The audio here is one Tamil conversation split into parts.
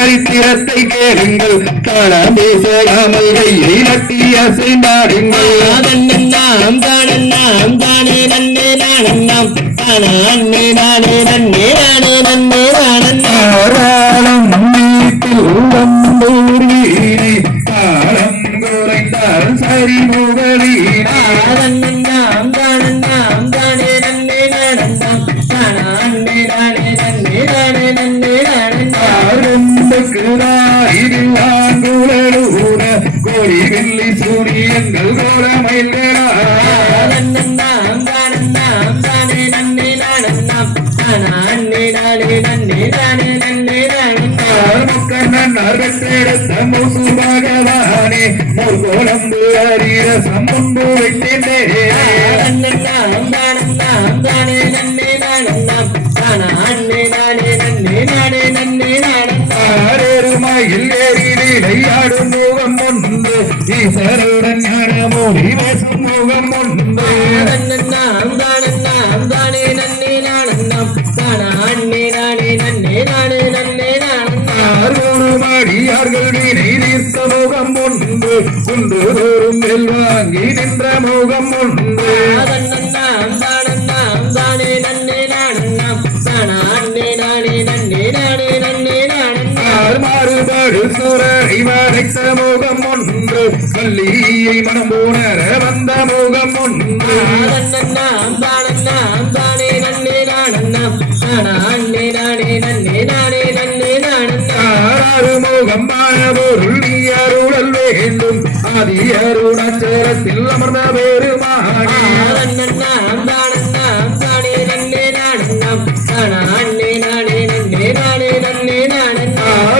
சரித்திரத்தை கேளுங்கள் காணாம் பேசாமல் கையை நட்டி அசைந்தாடுங்கள் நாம் தானண்ணாம் தானே நன்னே நானண்ணாம் தானா அண்ணே நானே நன்னே நானே நன்னே நானண்ணாம் வீட்டில் உடம்பூரினை காலம் குறைந்தால் சரி முகலீனா நாம் தானண்ணாம் தானே நன்னே நானண்ணாம் தானா அண்ணே நானே நன்னே நானே நன்னே நானண்ணாம் வாங்குலூர கோழி வெள்ளி சூரியங்கள் கோரமயில்களா நாம் தானண்ணாம் தானே நன்னே நானண்ணாம் தானா அண்ணே நானே நன்னே நானே நன்னே முசுபகவானே முர்கோலம்பு அறிய சம்பம்பு வைத்தே விளையாடும் முகம் ஒன்று ஈசருடன் ஞானமோடி பேசும் முகம் ஒன்று அடியார்கள் வீணை தீர்த்த முகம் ஒன்று குன்று தோறும் வெல்வாங்கி நின்ற முகம் ஒன்று மாறுபாடு சூரரை வரைத்த முகம் ஒன்று கல்லியை மனம் உணர வந்த முகம் ஒன்று முகம் பொருள் நீ அருளல் வேண்டும் ஆதி அருணாச்சலத்தில் அமர்ந்த பெருமானே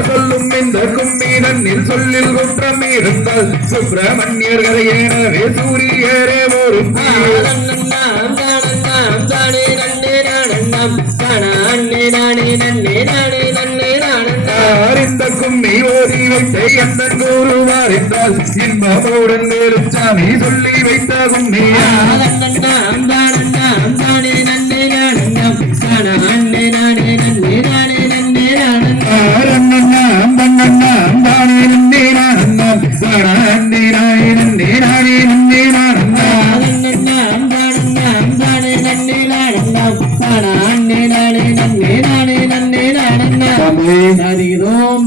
சொல்லும் இந்த கும்மி நன்னில் சொல்லில் குற்றம் இருந்தால் சுப்பிரமணியர்களை எனவே சூரியரே ஒரு இந்த கும்மி ஓதி வைத்த எந்த கூறுவார் என்றால் இன்பமுடன் சாமி சொல்லி வைத்த கும்மி ஹரி ஓம்